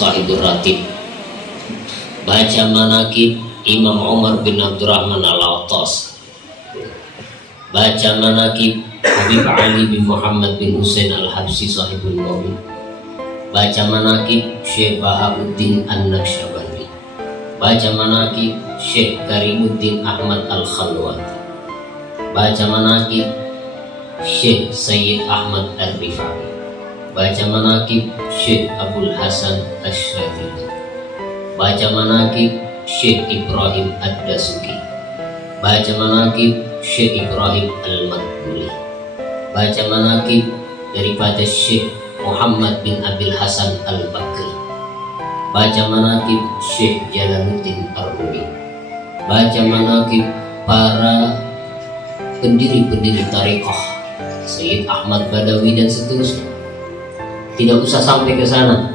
Sahibul Ratib. Baca manaqib Imam Umar bin Abdurrahman Al-Attas. Baca manaqib Habib Ali bin Muhammad bin Husain Al-Habsi Sahibul Mawlid. Baca manaqib Syekh Bahauddin An-Naqsyabandi. Baca manaqib Syekh Karimuddin Ahmad Al-Khalwati. Baca manaqib Syekh Sayyid Ahmad Ar-Rifai. Baca manaqib Syekh Abdul Hasan Asy-Syadzili. Baca manaqib Syekh Ibrahim Ad-Dasuki. Baca manaqib Syekh Ibrahim Al-Madbuli. Baca manaqib daripada Syekh Muhammad bin Abil Hasan Al-Bakri. Baca manaqib Syekh Jalaluddin Ar-Rumi. Baca manaqib para pendiri-pendiri tariqah Sayyid Ahmad Badawi dan seterusnya. Tidak usah sampai ke sana.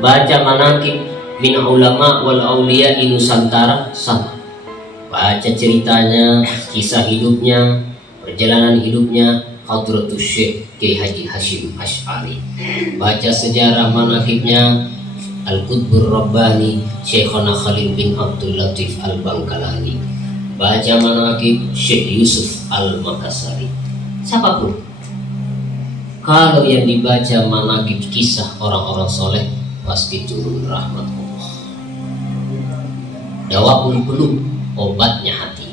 Baca manaqib min ulama wal auliya Nusantara sama. Baca ceritanya, kisah hidupnya, perjalanan hidupnya Hadratus Syekh Kiai Haji Hashim Asy'ari. Baca sejarah manaqibnya Al-Qutbur Rabbani Syekhona Khalil bin Abdul Latif Al-Bangkalani. Baca manaqib Syekh Yusuf Al-Makassari. Siapapun, kalau yang dibaca manaqib kisah orang-orang soleh, pasti turun rahmat Allah. Dawaul qulub, obatnya hati.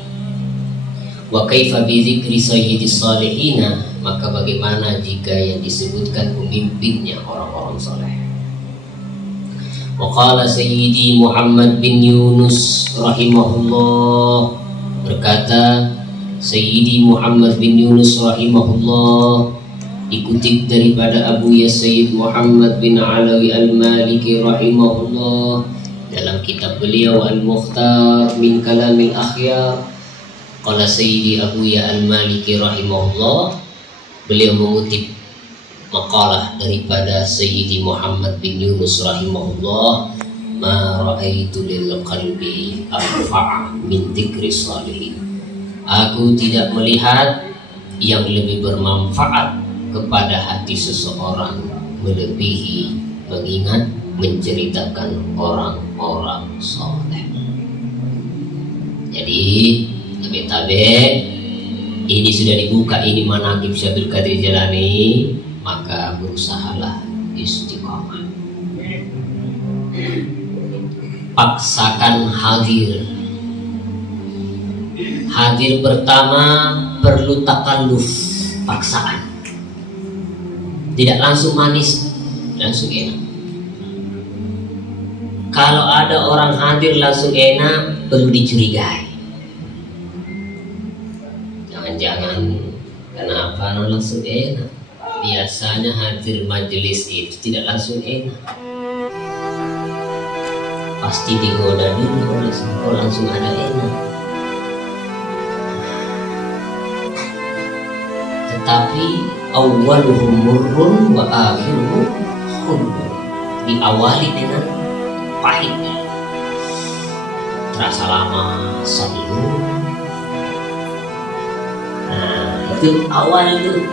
Wa kaifa bi dzikri sayyidis salihina, maka bagaimana jika yang disebutkan pemimpinnya orang-orang soleh. Wa qala Sayyidi Muhammad bin Yunus rahimahullah, berkata Sayyidi Muhammad bin Yunus rahimahullah, dikutip daripada Abu Ya Sayyid Muhammad bin Alawi Al-Maliki rahimahullah dalam kitab beliau Al-Mukhtar min Kalamil Akhyar. Qala Sayyidi Abu Ya Al-Maliki rahimahullah, beliau mengutip makalah daripada Sayyidi Muhammad bin Yunus rahimahullah, ma ra'aitu lil qalbi anfa'a min dzikri salihin. Aku tidak melihat yang lebih bermanfaat kepada hati seseorang melebihi mengingat, menceritakan orang-orang soleh. Jadi tabe-tabe ini sudah dibuka, ini manaqib Syekh Qadir Jalani, maka berusahalah istiqamah. Paksakan hadir. Hadir pertama perlu takalluf, paksaan. Tidak langsung manis, langsung enak. Kalau ada orang hadir langsung enak, perlu dicurigai. Jangan-jangan kenapa langsung enak? Biasanya hadir majelis itu tidak langsung enak. Pasti digoda dulu oleh semua, langsung ada enak. Tetapi awwaluhum murrun wa akhiruhum khulun. Diawali dengan pahit, terasa lama selalu. Nah, itu awal itu.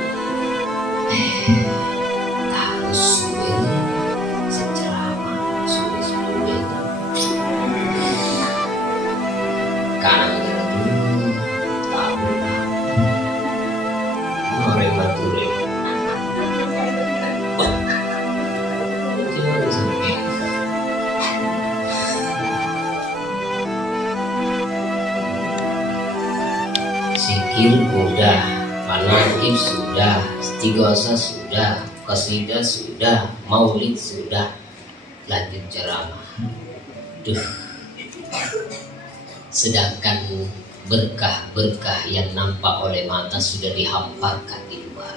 Harus suwe secerama suwe karena tahu noremature zikir udah, manaqib sudah, istighosah sudah, qasidah sudah, maulid sudah, lanjut ceramah. Sedangkan berkah-berkah yang nampak oleh mata sudah dihamparkan di luar.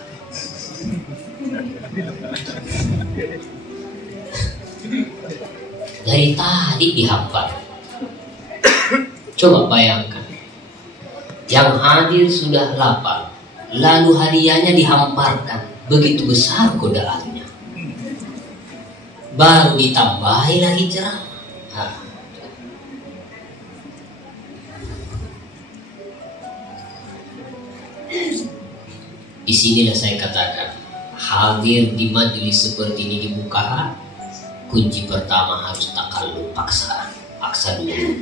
Dari tadi dihampar. Coba bayangkan, yang hadir sudah lapar, lalu hadiahnya dihamparkan, begitu besar godaannya. Baru ditambahi lagi ceramah. Disinilah saya katakan, hadir di majelis seperti ini dibuka, kunci pertama harus takalluf, paksa dulu,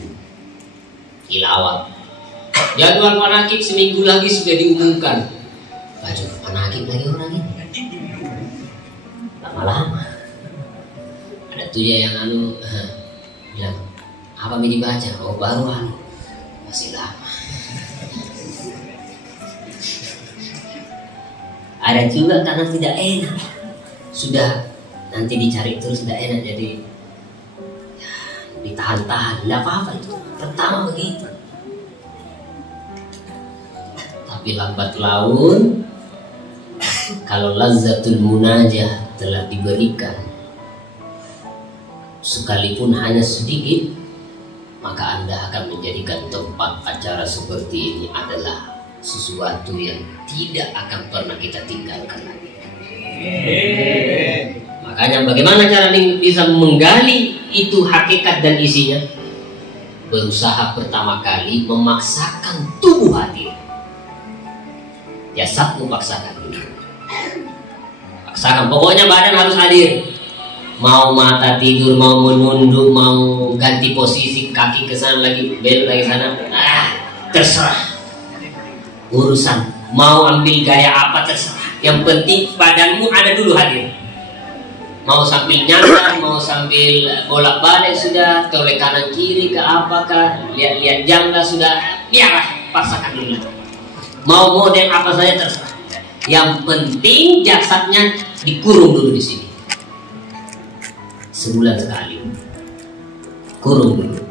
tilawat. Jadwal manakib seminggu lagi sudah diumumkan. Aduh, manakib lagi orang ini, lama-lama. Ada tuh ya yang bilang, apa yang dibaca? Oh baru masih lama. Ada juga karena tidak enak, sudah nanti dicari terus tidak enak, jadi ya, ditahan-tahan. Tidak apa-apa, itu pertama begitu. Tapi lambat laun, kalau lazzatul munajah telah diberikan, sekalipun hanya sedikit, maka Anda akan menjadikan tempat acara seperti ini adalah sesuatu yang tidak akan pernah kita tinggalkan lagi. Makanya bagaimana cara bisa menggali itu hakikat dan isinya? Berusaha pertama kali memaksakan tubuh hati. Jasadmu paksakan dulu. Paksakan, pokoknya badan harus hadir. Mau mata tidur, mau menunduk, mau ganti posisi kaki ke sana lagi, belok lagi sana, terserah. Urusan mau ambil gaya apa terserah, yang penting badanmu ada dulu hadir. Mau sambil nyandar, mau sambil bolak-balik sudah, toleh kanan kiri ke apakah, lihat-lihat jangka sudah, biarlah, paksakan dulu. Mau model apa saja terserah, yang penting jasadnya dikurung dulu di sini. Sebulan sekali kurung dulu.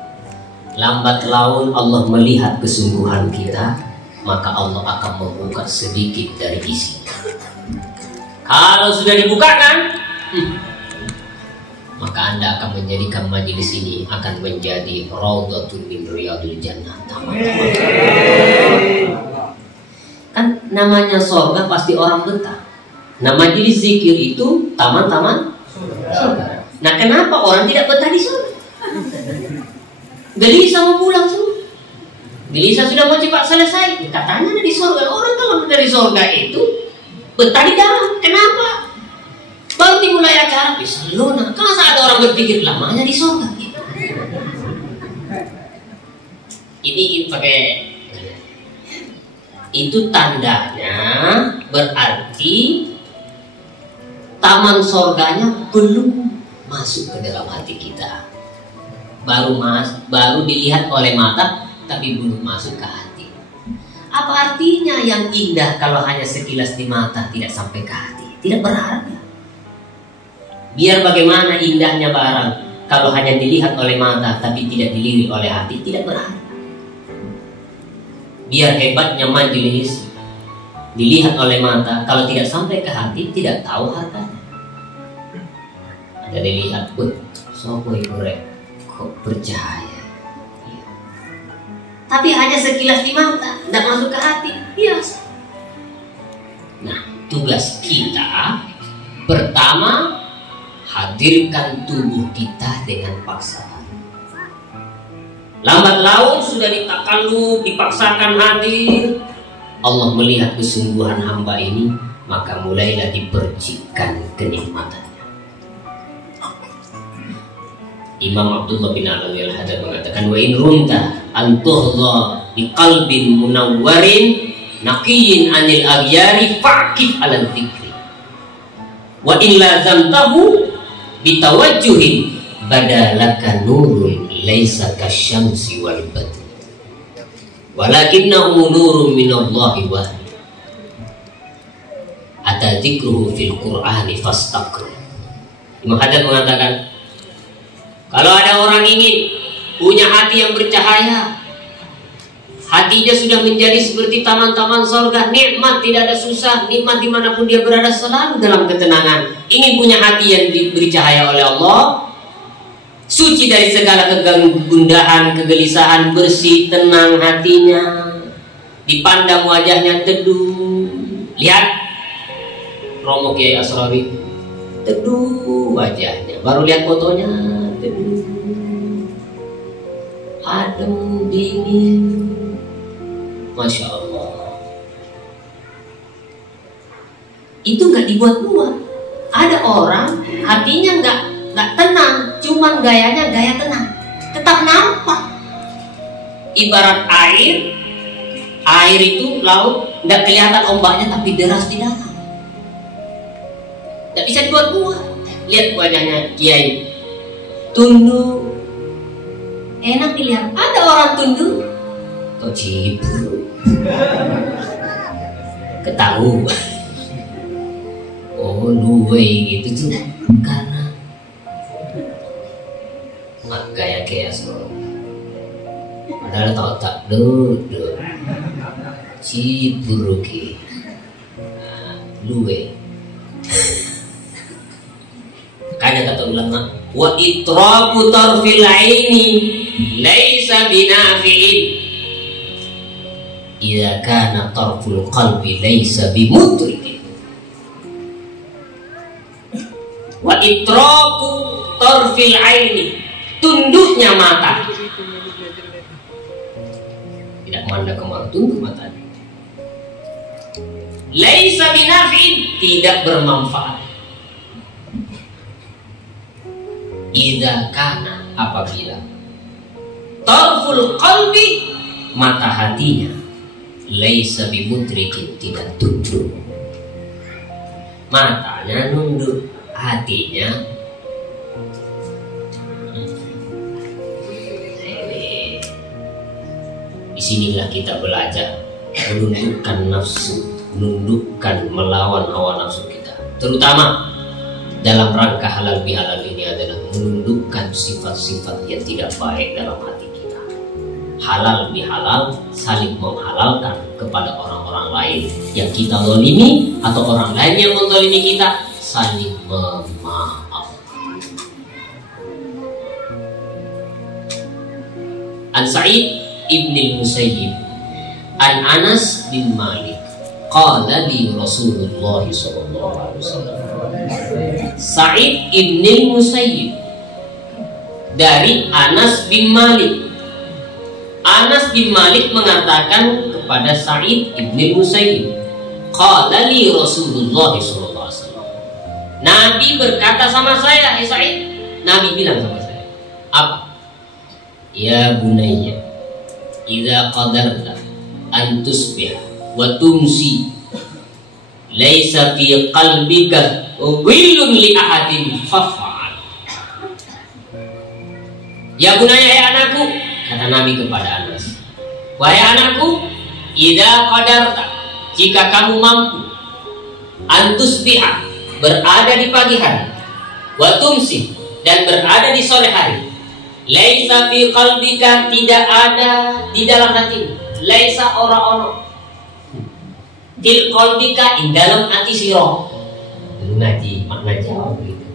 Lambat laun Allah melihat kesungguhan kita, maka Allah akan membuka sedikit dari isi. Kalau sudah dibukakan, maka Anda akan menjadikan majelis ini akan menjadi raudhatun min riyadil jannah. Kan namanya surga pasti orang betah. Nah, majelis zikir itu taman-taman surga. Nah, kenapa orang tidak betah di surga? Gelisah mau pulang semua. Gelisah sudah mau cepat selesai. Katanya ada di surga. Orang kalau dari surga itu betah di dalam. Kenapa? Baru dimulai acara bisa lunak. Kalau ada orang berpikir lamanya di surga. Ini pakai. Itu tandanya berarti taman surganya belum masuk ke dalam hati kita. Baru dilihat oleh mata, tapi belum masuk ke hati. Apa artinya yang indah kalau hanya sekilas di mata, tidak sampai ke hati? Tidak berharga. Biar bagaimana indahnya barang, kalau hanya dilihat oleh mata, tapi tidak dilirik oleh hati, tidak berharga. Biar hebatnya majelis, dilihat oleh mata, kalau tidak sampai ke hati, tidak tahu harganya. Ada dilihat pun, sopo ibu rek, kok bercahaya. Ya. Tapi hanya sekilas di mata, tidak masuk ke hati, biasa. Nah, tugas kita pertama, hadirkan tubuh kita dengan paksaan. Lambat laun sudah ditakalluf, dipaksakan hadir. Allah melihat kesungguhan hamba ini, maka mulailah dipercikkan kenikmatannya. Imam Abdullah bin Alawi al-Hadad mengatakan, wa in rumta an tuhdha bi qalbin munawwarin naqiyyin anil aghyari faqif ala dzikri wa in lazamtahu bi tawajjuhin badalaka nurun laisa kasyamsi wal badr walakinnahu nurun minallahi wahid ata dzikruhu fil qur'ani fastaqri. Imam Hadad mengatakan, kalau ada orang ingin punya hati yang bercahaya, hatinya sudah menjadi seperti taman-taman surga, nikmat, tidak ada susah, nikmat dimanapun dia berada, selalu dalam ketenangan. Ingin punya hati yang diberi cahaya oleh Allah, suci dari segala kegundahan, kegelisahan, bersih, tenang hatinya, dipandang wajahnya teduh. Lihat Romo Kiai Asrawi, teduh wajahnya, baru lihat fotonya, teduh, adem, dingin, Masya Allah. Itu nggak dibuat-buat. Ada orang hatinya nggak tenang, cuman gayanya gaya tenang, tetap nampak. Ibarat air itu laut, nggak kelihatan ombaknya tapi deras di dalam, nggak bisa dibuat-buat. Lihat wajahnya Kiai, tunduk, enak dilihat. Ada orang tunduk, kok cibur, ketahuan. Oh luwe gitu tuh karena gaya semua. Padahal tahu tak duduk cibur ki luwe. Karena kata ulama, wa itraku tarfil aini laisa binafi'in idza kana tarful qalbi laisa bimudrikin. Wa itraku tarfil aini, tunduknya mata, tidak mandang kemana, tunduk matanya. Laisa binafi'in, tidak bermanfaat. Idza kana, apabila tarful qalbi, mata hatinya, laisa bimudrikin, tidak tunduk. Matanya nunduk, hatinya disinilah kita belajar menundukkan nafsu, menundukkan, melawan hawa nafsu kita. Terutama dalam rangka halal bihalal ini adalah menundukkan sifat-sifat yang tidak baik dalam hati kita. Halal bihalal, saling menghalalkan kepada orang-orang lain yang kita zalimi atau orang lain yang menzalimi kita, saling memaafkan. An Sa'id ibn Musayyib an Anas bin Malik qala li Rasulullah sallallahu alaihi wasallam. Sa'id ibn Musayyib dari Anas bin Malik. Anas bin Malik mengatakan kepada Sa'id ibn Musayyib, qala li Rasulullah sallallahu alaihi wasallam. Nabi berkata sama saya, Sa'id. Nabi bilang sama saya, apa? Ya bunayya, idza qadarta an tusbih wa tumsi laisa fi qalbika ghillun li ahadin faf'al. Ya bunayya, ya anakku, kata Nabi kepada Anas, wahai anakku, idza qadarta, jika kamu mampu, an tusbiha, berada di pagi hari, wa tumsi, dan berada di sore hari, laisa fi qalbika, tidak ada di dalam hati, laisa ora-ono, til qalbika, in dalam hati siro. Dulu ngaji makna jawab gitu.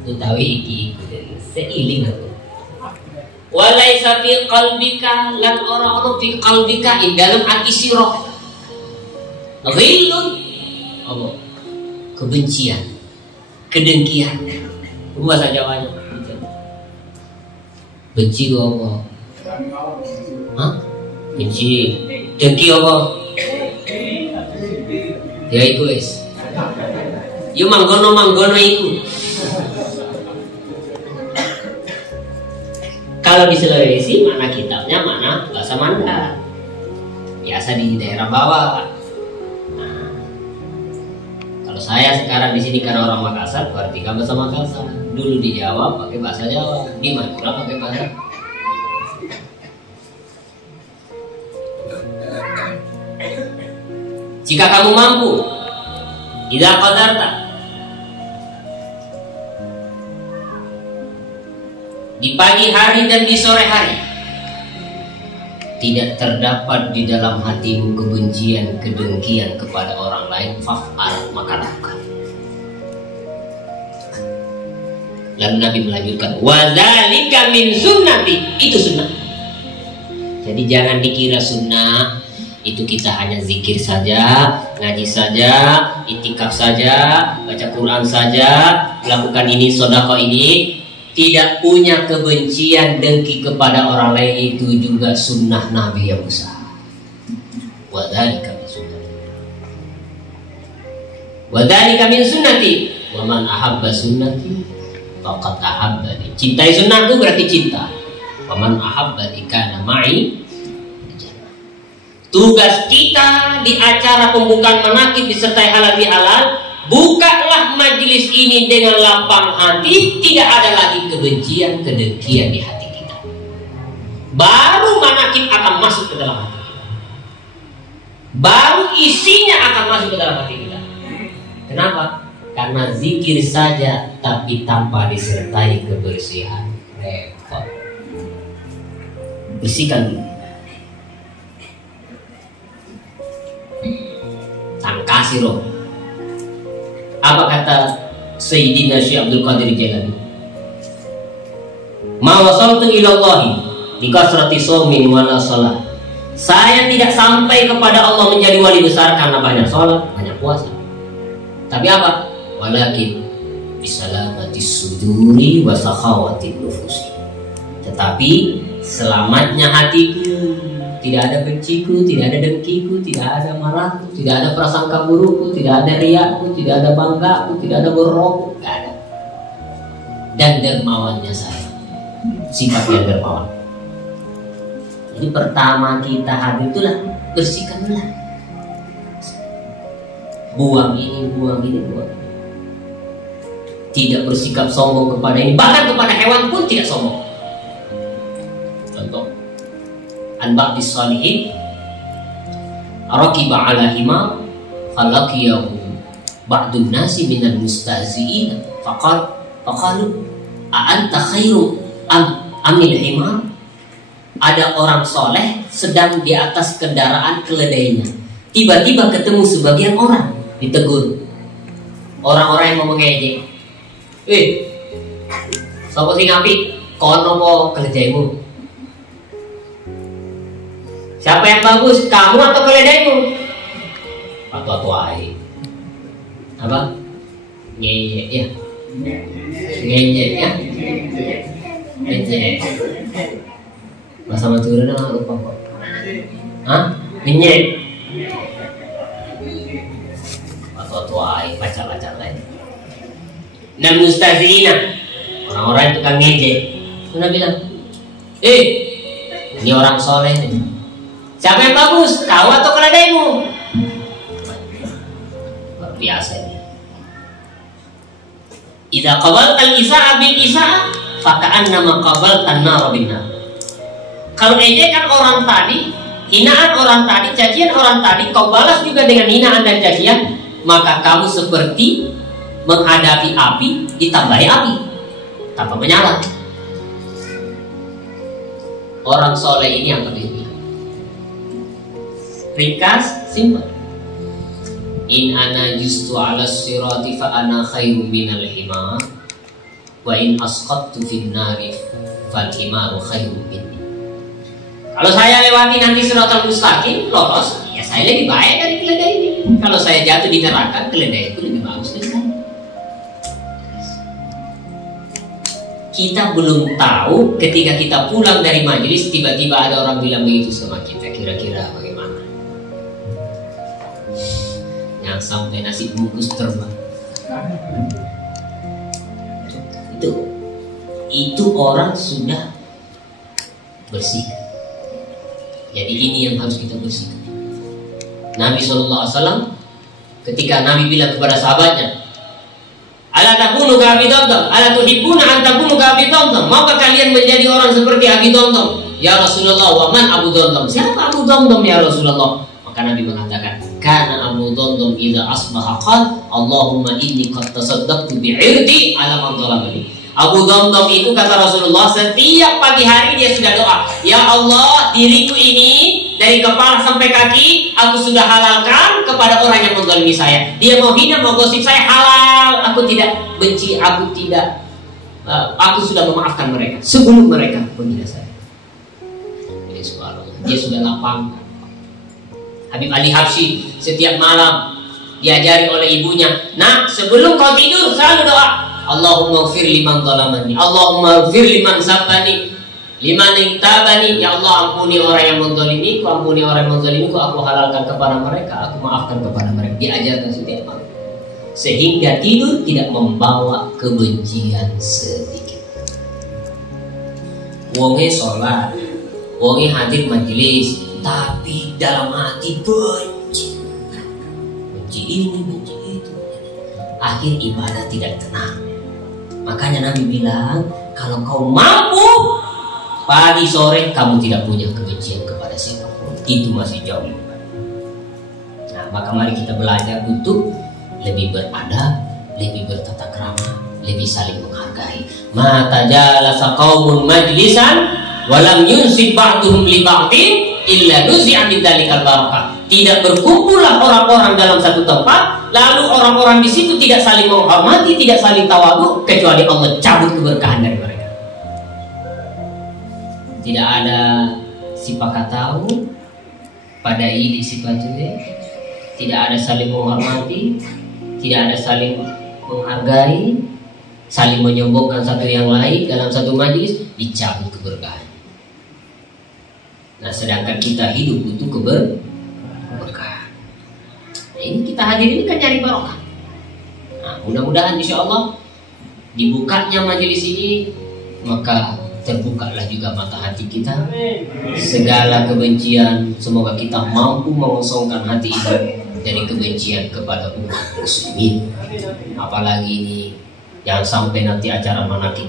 Itu tahu iki seiling aku. Wa laisa fi qalbika, lan ora-ono fi qalbika, in dalam hati siro. Ghillun, apa? Kebencian, kedengkian. Bahasa Jawanya. Benci kok apa? Hah? Benci. Dengki apa? Ya itu wis. Yo manggono iku. Kalau di Sulawesi mana kitabnya, mana bahasa Manda. Biasa di daerah bawah. Nah, kalau saya sekarang di sini karena orang Makassar, berarti kan bahasa Makassar. Dulu di Jawa pakai bahasa Jawa, di Madura pakai bahasa. Jika kamu mampu, idza qadarta, di pagi hari dan di sore hari, tidak terdapat di dalam hatimu kebencian, kedengkian kepada orang lain, faf'al, maka lakukan. Lalu Nabi melanjutkan, wadzalika min sunnati, itu sunnah. Jadi jangan dikira sunnah itu kita hanya zikir saja, ngaji saja, itikaf saja, baca Quran saja, melakukan ini, sedekah ini, tidak punya kebencian, dengki kepada orang lain, itu juga sunnah Nabi yang besar. Wadzalika min sunnati. Wadzalika min sunnati. Wa man ahabba sunnati faqad ahabbani. Cintai sunnahku berarti cinta. Wa man ahabbani kana ma'i. Tugas kita di acara pembukaan manaqib disertai halal bihalal, bukalah majelis ini dengan lapang hati, tidak ada lagi kebencian, kedengkian di hati kita. Baru manaqib akan masuk ke dalam hati kita. Baru isinya akan masuk ke dalam hati kita. Kenapa? Karena zikir saja tapi tanpa disertai kebersihan, repot. Bersihkan dulu. Kasih roh. Apa kata Sayyidina Syekh Abdul Qadir Jailani? Ma wasaltu ilallahi bi kasrati shaumin wala shalah. Saya tidak sampai kepada Allah menjadi wali besar karena banyak sholat, banyak puasa. Tapi apa? Walakin bisalamati suduri wa sakhawati nufusi. Tetapi selamatnya hatiku, tidak ada benciku, tidak ada dengkiku, tidak ada marahku, tidak ada prasangka burukku, tidak ada riakku, tidak ada banggaku, tidak ada goroku, tidak ada. Dan dermawannya saya, sifat yang dermawan. Jadi pertama kita hadir itulah bersihkanlah. Buang ini, buang ini, buang. Tidak bersikap sombong kepada ini, bahkan kepada hewan pun tidak sombong. Contoh. An ba'di salihin raqiba ala himar falaqiyahu ba'dun nasi minal mustahzi'in faqalu a anta khairu amil himar. Ada orang soleh sedang di atas kendaraan keledainya, tiba-tiba ketemu sebagian orang, ditegur. Orang-orang yang mau mengejek, sapa sing apik kono apa keledaimu? Siapa yang bagus, kamu atau keledaimu? Tua-tua apa? Ngeyek ya? Ngeyek ya? Ngeyek. Bahasa Madura nggak lupa kok. Hah? Ngeyek. Tua-tua pacar-pacar lain. Dan mustazina, orang-orang yang tukang ngejek. Mana bilang? Ini orang soleh nih. Siapa yang bagus? Kau atau keledaimu? Luar biasa ini. Idza qabaltal isa'a bil isa'a faka'annama qabaltan nar bin nar. Kalau ejekan orang tadi, hinaan orang tadi, cacian orang tadi, kau balas juga dengan hinaan dan cacian, maka kamu seperti menghadapi api ditambahi api tanpa menyala. Orang soleh ini yang terlihat ringkas, simpel. In ana justu ala sirati fa ana khairum minal himar wa in asqattu fin nari fal himaru khairum minni. Kalau saya lewati nanti siratal mustaqim lolos, ya saya lebih baik dari keledai ini. Kalau saya jatuh di neraka, keledai itu lebih bagus dari saya. Kita belum tahu ketika kita pulang dari majelis tiba-tiba ada orang bilang begitu sama kita, kira-kira bagaimana? Yang sampai nasi bungkus terbang. Itu orang sudah bersih. Jadi ini yang harus kita bersihkan. Nabi SAW ketika Nabi bilang kepada sahabatnya, ala takunu ka Abi Dhamdam, ala tuhibbuna an takunu ka Abi Dhamdam, maukah kalian menjadi orang seperti Abi Dhamdam? Ya Rasulullah, wa man Abu Dhamdam? Siapa Abu Dhamdam ya Rasulullah? Maka Nabi mengatakan, kana Abu Dhamdam idza asbaha qala Allahumma inni qad tasaddaqtu bi'irdi ala man dhalamani. Abu Dhamdam itu kata Rasulullah, setiap pagi hari dia sudah doa, ya Allah, diriku ini dari kepala sampai kaki aku sudah halalkan kepada orang yang menzalimi saya. Dia mau hina, mau gosip saya, halal. Aku tidak benci, aku sudah memaafkan mereka sebelum mereka menghina saya. Jadi subhanallah, dia sudah lapang. Habib Ali Habsyi setiap malam diajari oleh ibunya, nak, sebelum kau tidur selalu doa, Allahumma ighfir liman zalamani, Allahumma ighfir liman sabbani, liman iktabani. Ya Allah, ampuni orang yang menzalimiku, ampuni orang yang menzalimiku, aku halalkan kepada mereka, aku maafkan kepada mereka. Diajarkan setiap malam. sehingga tidur tidak membawa kebencian sedikit. Wonge sholat, wonge hadir majelis, tapi dalam hati benci ini, benci itu. Akhir ibadah tidak tenang. Makanya Nabi bilang, kalau kau mampu pagi sore kamu tidak punya kebencian kepada siapapun, itu masih jauh lebih baik. Nah, maka mari kita belajar untuk lebih beradab, lebih bertata krama, lebih saling menghargai. Mata jalasa qaumun majlisan walam yunsib ba'duhum li ba'din illa nuzi'a min dzalikal barakah. Tidak berkumpullah orang-orang dalam satu tempat, lalu orang-orang di situ tidak saling menghormati, tidak saling tawadu, kecuali Allah cabut keberkahan dari mereka. Tidak ada sipakatau pada di situ, tidak ada saling menghormati, tidak ada saling menghargai, saling menyombongkan satu yang lain dalam satu majlis, dicabut keberkahan. Nah, sedangkan kita hidup butuh keberkahan. Nah, ini kita hadir ini kan nyari barokah. Nah, mudah-mudahan insya Allah dibukanya majelis ini, maka terbukalah juga mata hati kita. Segala kebencian, semoga kita mampu mengosongkan hati itu dari kebencian kepada umat muslimin. Apalagi ini, jangan sampai nanti acara manakib